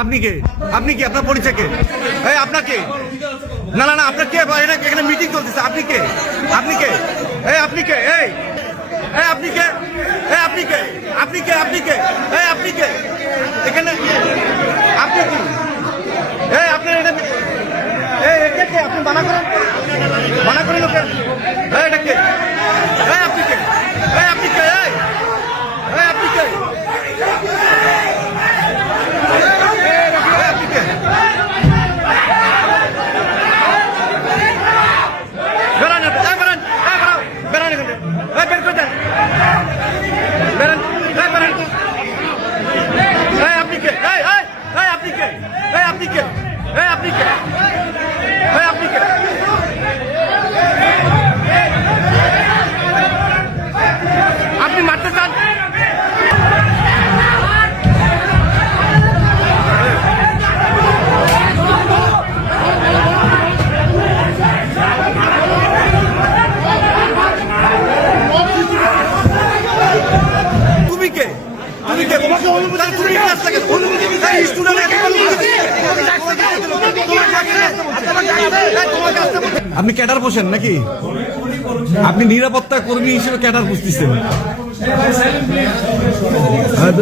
আপনি কে? আপনি কি? আপনার পরিচয় কে? এই আপনাকে না না না আপনার কে? এখানে মিটিং চলতেছে। আপনি কে? আপনি কে? এই আপনি কে? এই আপনি কে? আপনি কে? আপনি কে? আপনি কে? আপনি কে? এখানে আপনি কি? আপনার এটা কে কে? আপনি মানা করেন ওকে। এটা কে? আপনি কে? আপনি কে? আপনি কে? আপনি মারতে চান? তুমি কে? তুমি কে? তোমাকে অনুমতি তুমি কাছ থেকে অনুমতি দিতে স্টুডেন্ট আপনি ক্যাডার বসেন নাকি? আপনি নিরাপত্তা কর্মী হিসেবে ক্যাডার বুঝতেছেন? হ্যাঁ